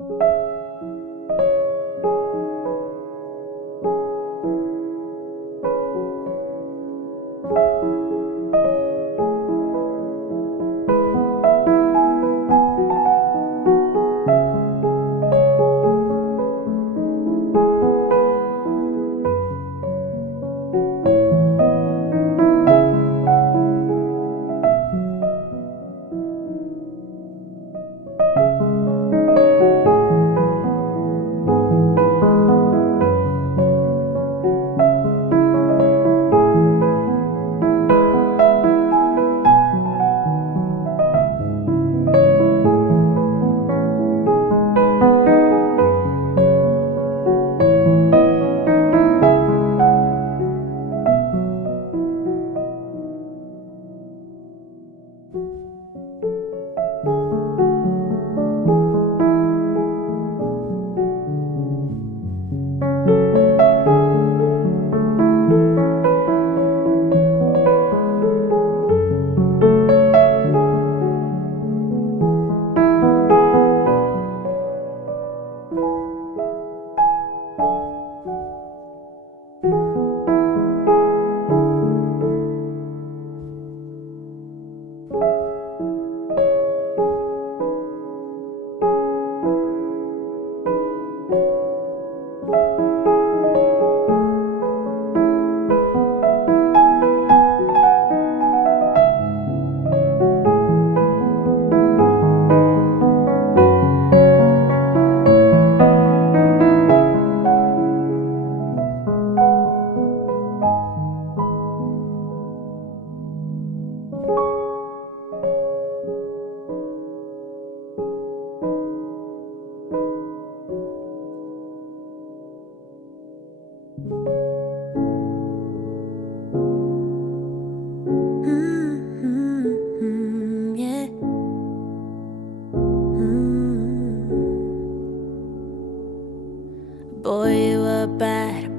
Yeah.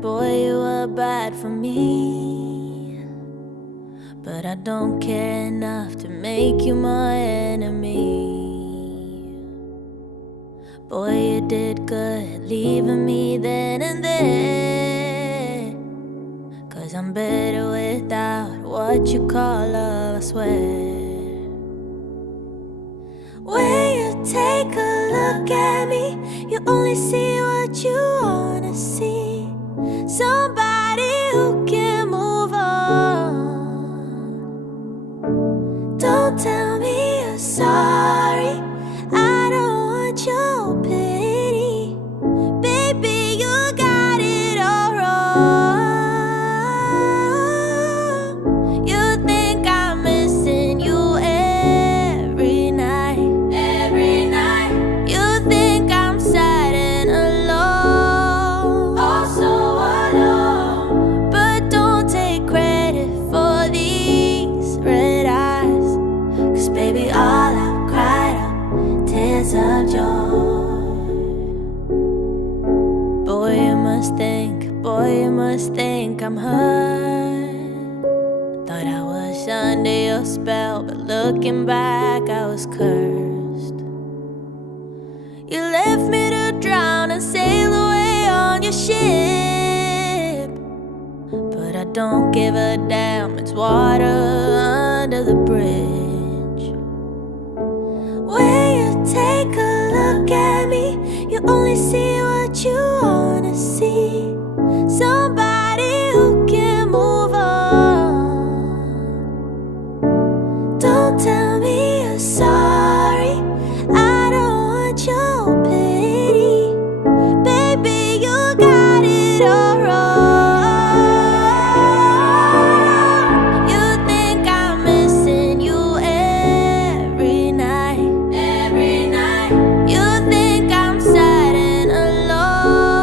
Boy, you were bad for me. But I don't care enough to make you my enemy. Boy, you did good leaving me then and there. 'Cause I'm better without what you call love, I swear. When you take a look at me, you only see what you wanna see. Somebody who can move on. Don't tell me you're sorry, I don't want your pity. Baby, you got it all wrong. You think I'm missing you every night. You think I'm sad and alone, oh so alone. But don't take credit for these red eyes, 'cause baby, all I've cried are tears of joy. Boy, you must think I'm hurt. Thought I was under your spell, but looking back, I was cursed. You left me to drown and sail away on your ship. But I don't give a damn, it's water under the bridge. When you take a look at me, you only see what you wanna see. Somebody who can move on. Don't tell me you're sorry, I don't want your pity. Baby, you got it all wrong. You think I'm missing you every night. You think I'm sad and alone,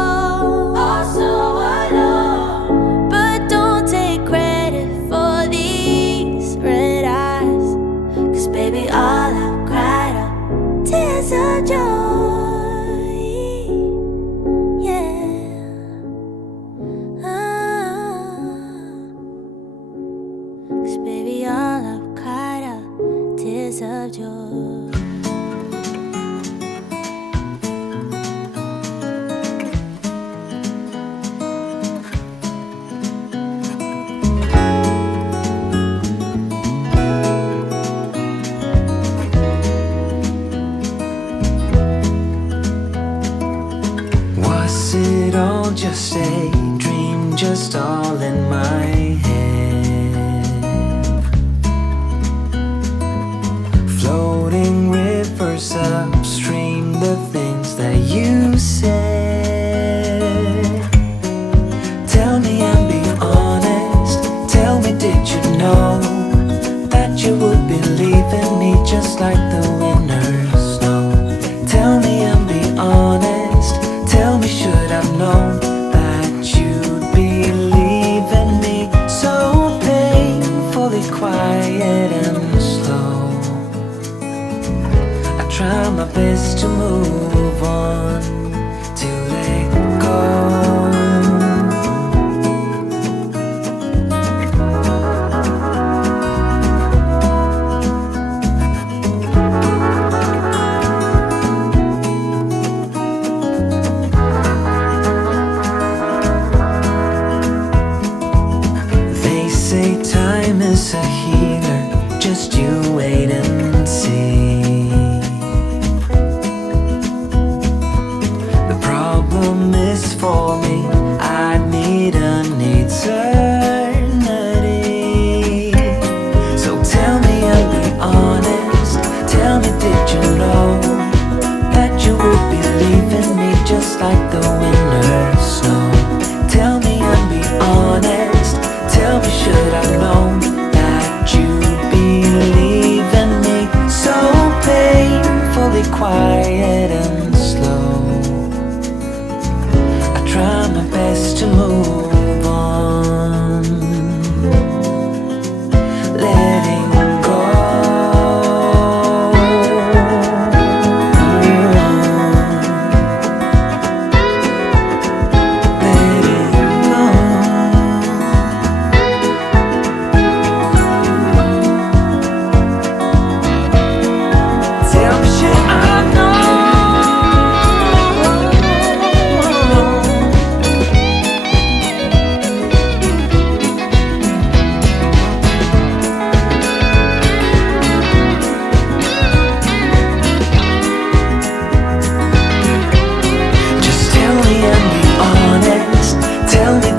just a dream, just all in my head. Floating rivers upstream, the things that you said. Tell me and be honest, tell me, did you know that you would be leaving me just like the winter's snow? Tell me and be honest, tell me, should I've known that you'd be leaving me so painfully quiet and slow? I try my best to move on, to let go. Say time is a healer, just you wait and see. The problem is for me, I need an eternity. So tell me and be honest, tell me, did you know that you would be leaving me just like the winter snow? Tell me and be honest, tell me, should I've known that you'd be leaving me so painfully quiet and slow? I try my best to move on, letting go.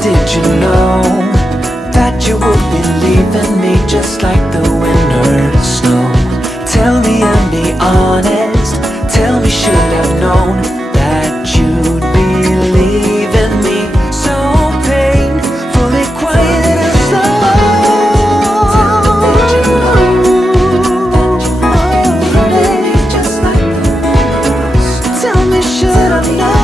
Did you know that you would be leaving me just like the winter snow? Tell me and be honest, tell me, should I've known that you'd be leaving me so painfully quiet and slow? Tell me, did you know that you'd be leaving me just like the winter snow? Tell me, should I've known?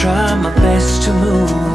Try my best to move